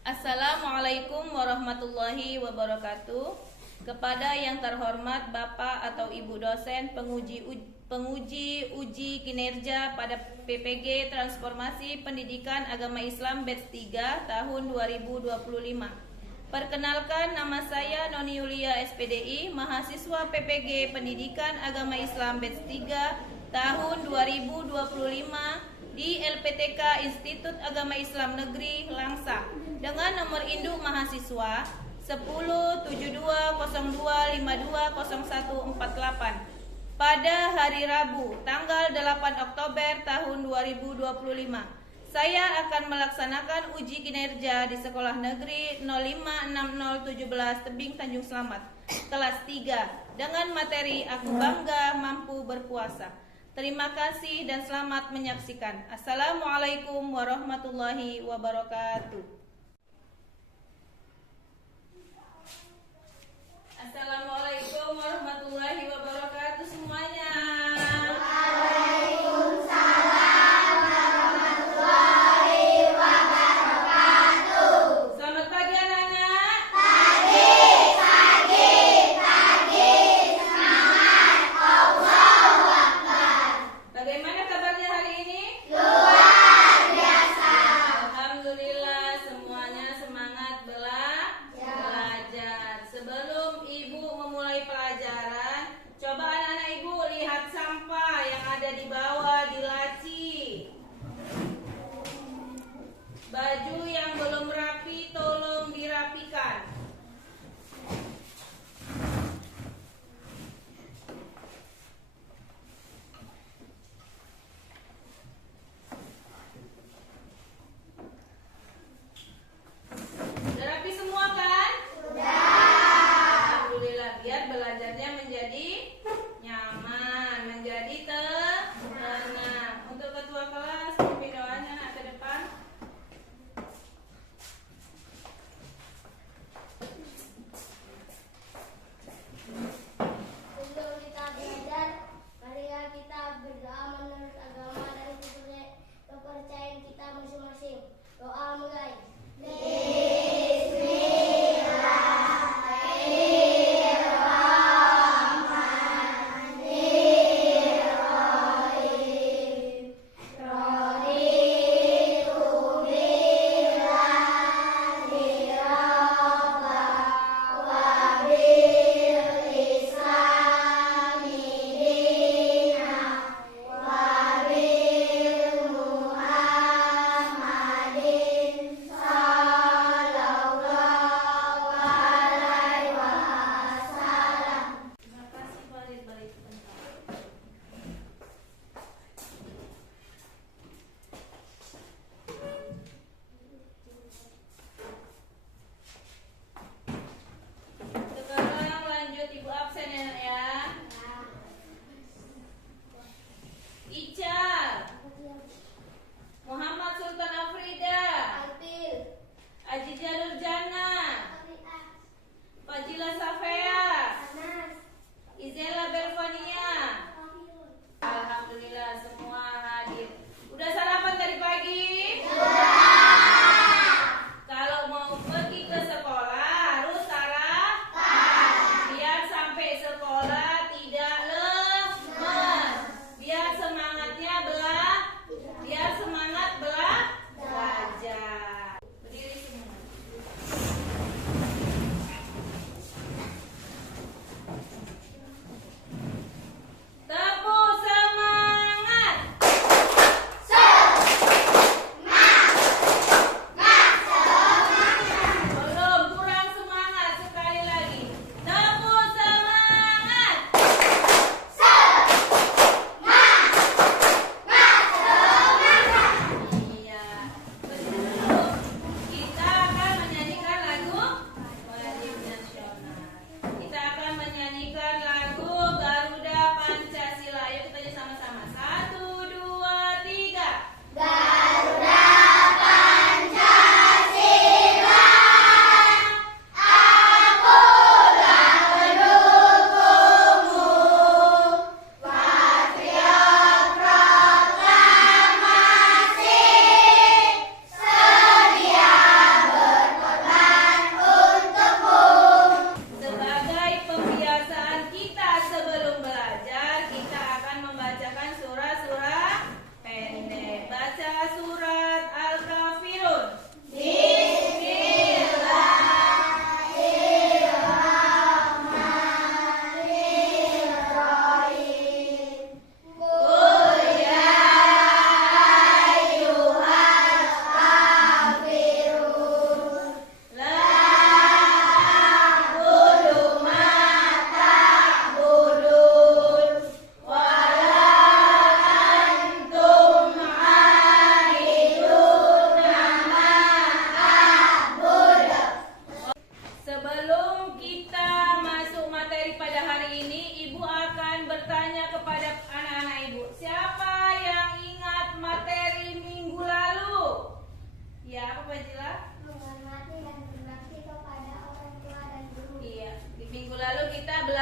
Assalamualaikum warahmatullahi wabarakatuh. Kepada yang terhormat Bapak atau Ibu dosen penguji uji kinerja pada PPG Transformasi Pendidikan Agama Islam Batch 3 tahun 2025. Perkenalkan, nama saya Noni Yulia SPDI, mahasiswa PPG Pendidikan Agama Islam Batch 3 tahun 2025 di LPTK Institut Agama Islam Negeri Langsa dengan nomor induk mahasiswa 107202520148 pada hari Rabu tanggal 8 Oktober tahun 2025. Saya akan melaksanakan uji kinerja di Sekolah Negeri 056017 Tebing Tanjung Selamat kelas 3 dengan materi Aku Bangga Mampu Berpuasa. Terima kasih dan selamat menyaksikan. Assalamualaikum warahmatullahi wabarakatuh. Assalamualaikum warahmatullahi wabarakatuh semuanya. Waalaikumsalam warahmatullahi wabarakatuh. Selamat pagi anak-anak. Pagi. Semangat. Allahu Akbar. Bagaimana kabarnya hari ini? Luar biasa. Alhamdulillah,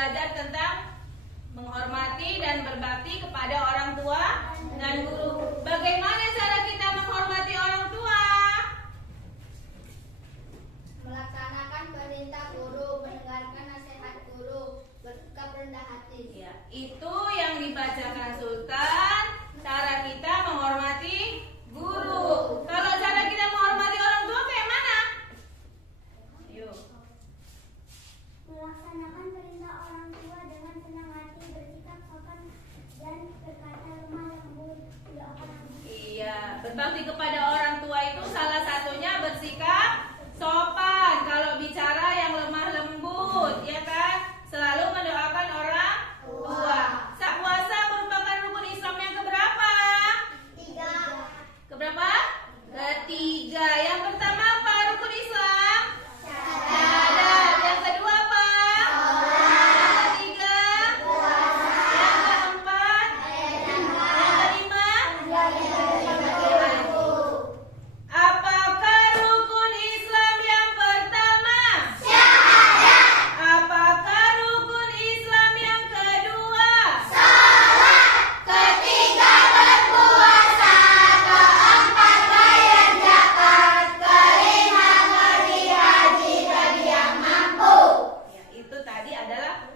belajar tentang menghormati dan berbakti kepada orang tua dan guru. Bagaimana cara kita menghormati orang tua? Melaksanakan perintah guru, mendengarkan nasihat guru, bersikap rendah hati. Ya, itu yang dibacakan Sultan. Cara kita menghormati guru. Kalau cara kita menghormati orang tua kayak mana? Ayo. Melaksanakan perintah orang tua dengan senang hati, bersikap sopan dan berkata lemah lembut, tidak akan. Iya, berbakti kepada orang tua itu salah satunya bersikap sopan. Kalau bicara yang lemah lembut, ya kan? Selalu mendoakan orang tua. Puasa merupakan rukun Islam yang keberapa? 3. Keberapa? Ketiga. Yang pertama apa rukun Islam? Syahadat. Yang kedua apa? Yang ketiga? Yang keempat? Yang kelima? Apakah rukun Islam yang pertama? Syahadat. Apakah rukun Islam yang kedua? Salat. Ketiga berpuasa. Keempat bayar zakat. Kelima pergi haji bagi yang mampu. Ya, itu tadi adalah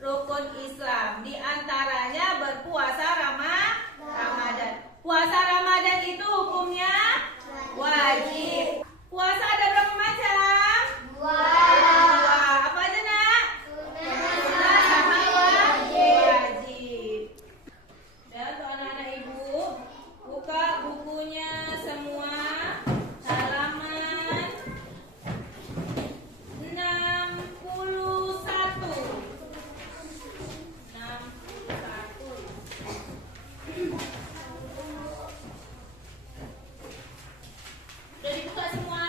rukun Islam. Di antaranya berpuasa Ramadan. Puasa Ramadan itu hukumnya wajib. Puasa ada berapa macam? Dua. Apa aja, Nak? Sunnah sama wajib. Dan untuk anak-anak ibu, buka bukunya semua halaman 61. Udah dibuka semua?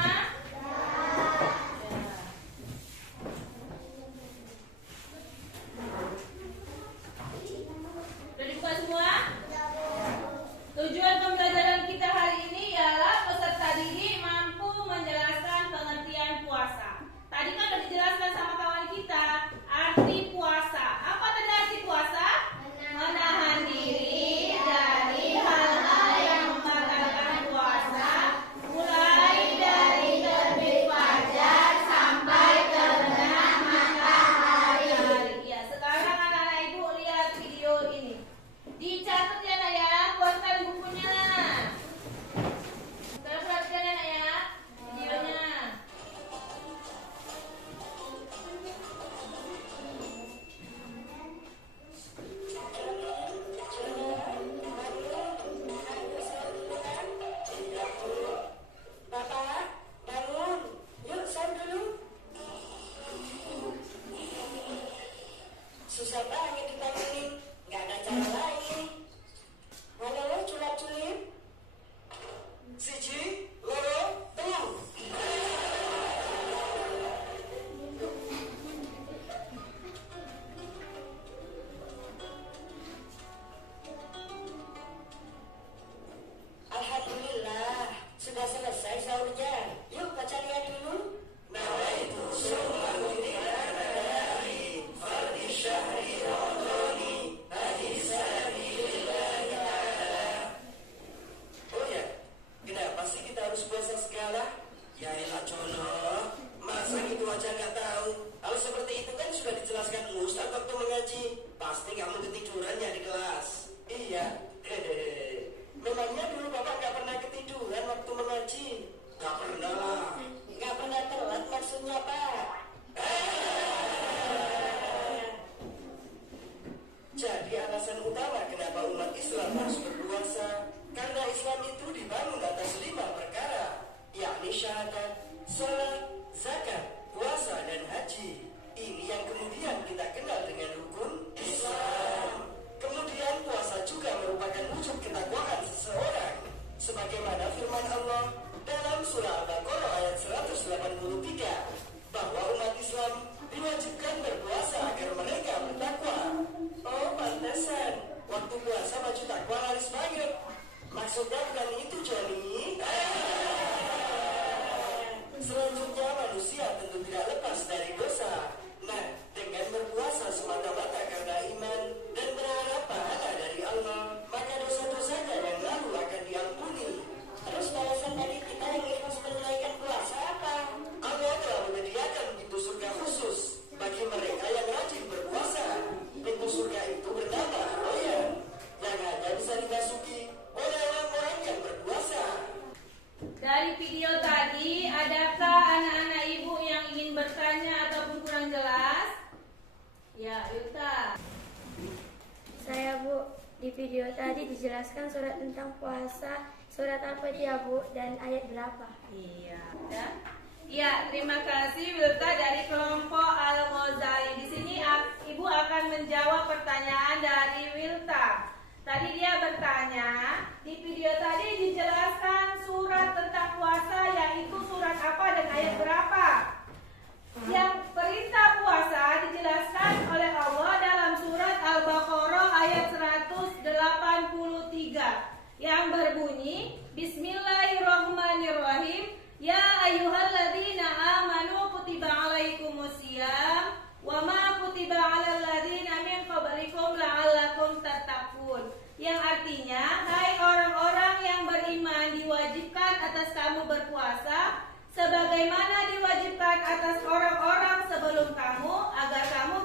Udah dibuka semua? Tujuan pembelajaran kita hari ini ialah peserta didik mampu menjelaskan pengertian puasa. Tadi kan udah dijelaskan sama kawan kita arti puasa. Apa tadi arti puasa? Menahan diri dari hal-hal yang membatalkan puasa, mulai dari terbit fajar sampai terbenam matahari. Ya, sekarang anak-anak ibu lihat video ini. Dicatat ya, Nak ya, buatkan bukunya. Sekarang perhatikan ya, Nak ya, videonya. Bapak, bangun. Yuk, sahur dulu. Susah banget dibangunin. Nggak ada cara lain. Halo, culap-culip. Siji, loro, telu. Alhamdulillah, sudah selesai sahurnya. Yuk baca lihat dulu. Nawaitu summa dari fardi syahri ramadhani hadis sabilillah ta'ala. Oh ya, kenapa sih kita harus puasa segala? Ya elah cono, masa gitu aja nggak tahu. Kalau seperti itu kan sudah dijelaskan Ustaz waktu mengaji. Pasti kamu ketiduran ya di kelas. Iya, memangnya dulu Bapak nggak pernah ketiduran waktu mengaji? Nggak pernah lah. Nggak pernah telat maksudnya, Pak. Jadi alasan utama kenapa umat Islam harus berpuasa, karena Islam itu dibangun atas 5 perkara, yakni syahadat, salat, zakat, puasa, dan haji. Ini yang kemudian kita kenal dengan rukun Islam. Kemudian puasa juga merupakan wujud ketakwaan seseorang, sebagaimana firman Allah dalam surah Al-Baqarah ayat 183, bahwa umat Islam diwajibkan berpuasa agar mereka bertakwa. Oh, pantesan waktu puasa baju takwa laris banget. Maksudnya bukan itu, Johnny. Selanjutnya manusia tentu tidak lepas dari dosa. Nah, dengan berpuasa Ya, Yuta. Saya Bu, di video tadi dijelaskan surat tentang puasa, surat apa dia Bu, dan ayat berapa? Iya. Dan ya, terima kasih Wilta dari kelompok Al-Ghazali. Di sini Ibu akan menjawab pertanyaan dari Wilta. Tadi dia bertanya, di video tadi dijelaskan surat tentang puasa, yaitu surat apa dan ayat berapa? Yang perintah puasa dijelaskan oleh Allah dalam surat Al-Baqarah ayat 183 yang berbunyi, Bismillahirrahmanirrahim. Ya ayyuhalladzina amanu kutiba alaikumusiyam wa ma kutiba alal ladzina min qablikum la'allakum tattaqun. Yang artinya, hai orang-orang yang beriman, diwajibkan atas kamu berpuasa sebagaimana diwajibkan atas orang-orang sebelum kamu agar kamu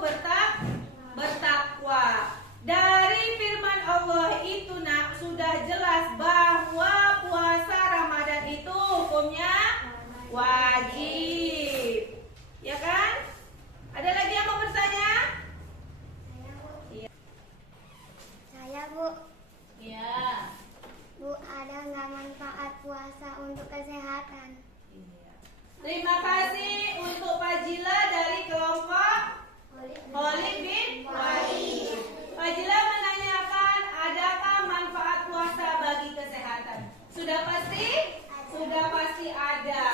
bertakwa. Dari firman Allah itu sudah jelas bahwa puasa Ramadan itu hukumnya wajib. Ya kan? Ada lagi yang mau bertanya? Iya. Saya Bu, Iya. Bu, ada nggak manfaat puasa untuk kesehatan? Terima kasih untuk Fajila dari kelompok Khalid bin Walid. Fajila menanyakan, adakah manfaat puasa bagi kesehatan? Sudah pasti? Sudah pasti ada.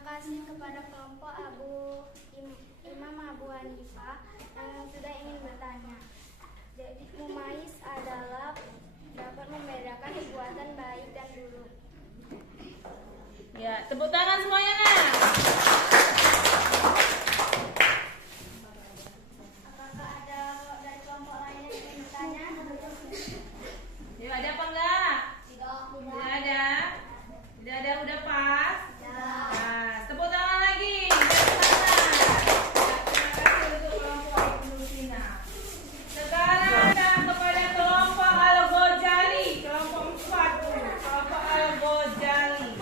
kasih kepada kelompok Imam Abu Hanifah yang sudah ingin bertanya. Jadi mumais adalah dapat membedakan perbuatan baik dan buruk. Ya, tepuk tangan semuanya nah. Apakah ada dari kelompok lain yang ingin bertanya? Ya, ada apa enggak? Tidak ada. Tidak ada, udah pas? Nah, tepuk tangan lagi. Terima kasih untuk kelompok Ibnu Sina. Sekarang kita kepada kelompok Al-Ghazali, kelompok 4. Kelompok Al-Ghazali.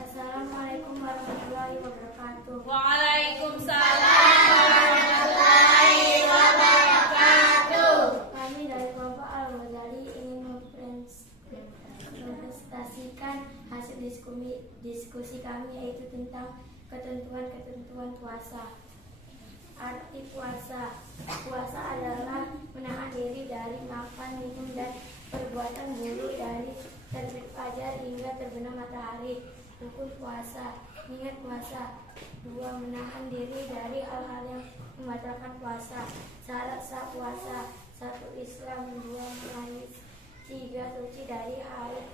Assalamualaikum warahmatullahi wabarakatuh. Waalaikumsalam warahmatullahi wabarakatuh. Kami dari kelompok Al-Ghazali ingin mempresentasikan hasil diskusi kami, yaitu tentang ketentuan-ketentuan puasa. Arti puasa. Puasa adalah menahan diri dari makan, minum, dan perbuatan buruk dari terbit fajar hingga terbenam matahari. Rukun puasa. Niat puasa. 2. Menahan diri dari hal-hal yang membatalkan puasa. Syarat sah puasa. 1. Islam. 2. Menangis. 3. Suci dari haid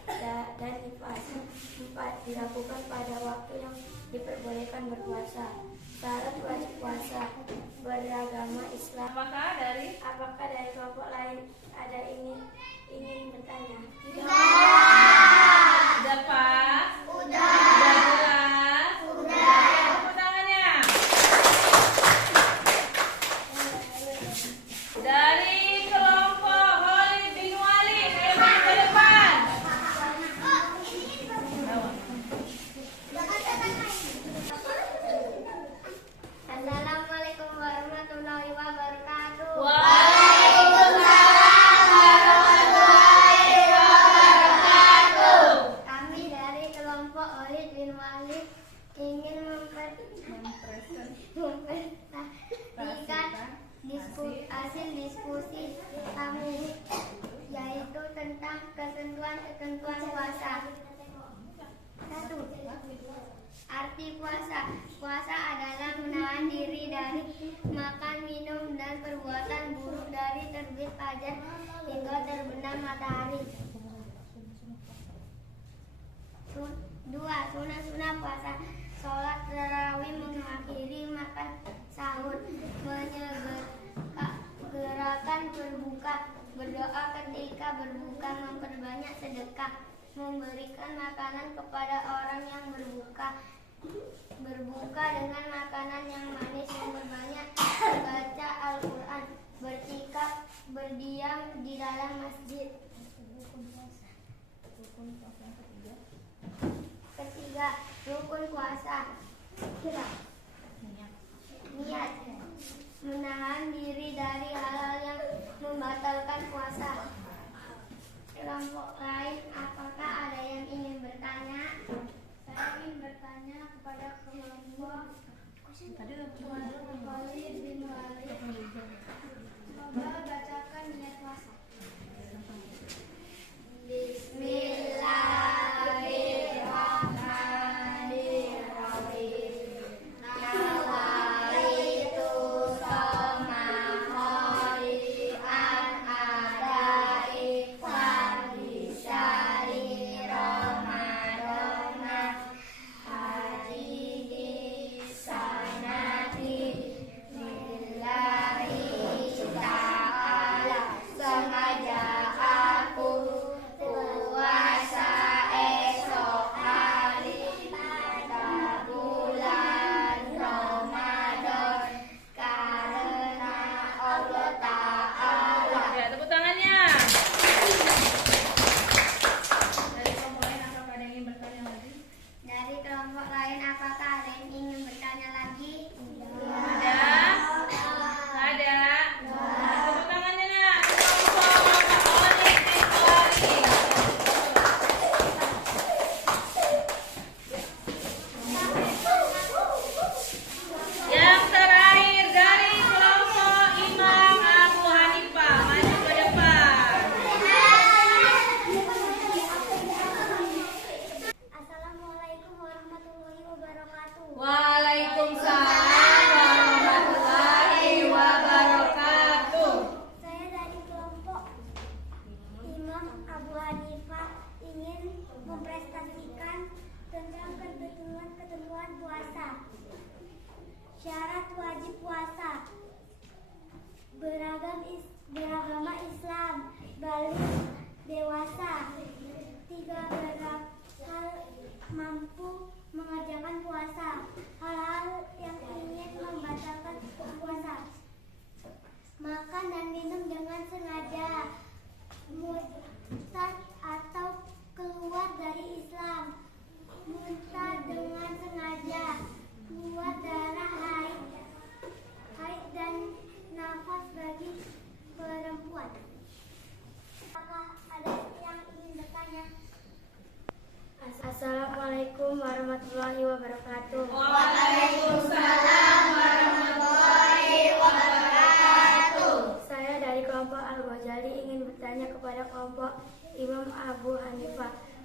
dan nifas. 4. Dilakukan pada waktu yang diperbolehkan berpuasa. Syarat wajib puasa. Beragama Islam. Apakah dari kelompok lain ada ingin bertanya? Udah pas? Udah jelas? Tepuk tangannya. Dari kelompok Khalid bin Walid, hebat ke depan. Assalamualaikum warahmatullahi wabarakatuh. Waalaikumsalam warahmatullahi wabarakatuh. Kami dari kelompok Khalid bin Walid ingin mempresentasikan hasil diskusi kami, yaitu tentang ketentuan puasa. 1. Arti puasa. Puasa adalah menahan diri dari makan, minum, dan perbuatan buruk dari terbit fajar hingga terbenam matahari. 2. Sunah-sunah puasa. Sholat tarawih mengakhiri makan sahur. Menyegerakan berbuka. Berdoa ketika berbuka. Memperbanyak sedekah. Memberikan makanan kepada orang yang berbuka. Berbuka dengan makanan yang manis. Memperbanyak membaca Al-Quran. Bertikaf, berdiam di dalam masjid. Ketiga, rukun puasa. Niat. Menahan diri dari hal-hal yang membatalkan puasa. Kelompok lain, apakah ada yang ingin bertanya? Saya ingin bertanya kepada kelompok Khalid bin Walid. Coba bacakan niat puasa. Bismillahirrahmanirrahim. Nawaitu soma kholian adai fardhi syahri Ramadana hadihi sanati lillahi ta'ala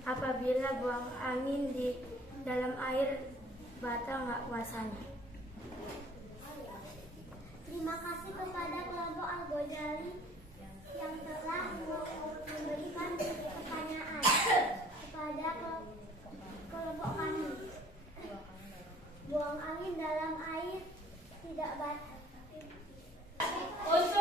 apabila buang angin di dalam air bata nggak puasanya. Terima kasih kepada kelompok Al-Ghazali yang telah memberikan pertanyaan kepada kelompok kami. Buang angin dalam air tidak batal. Untuk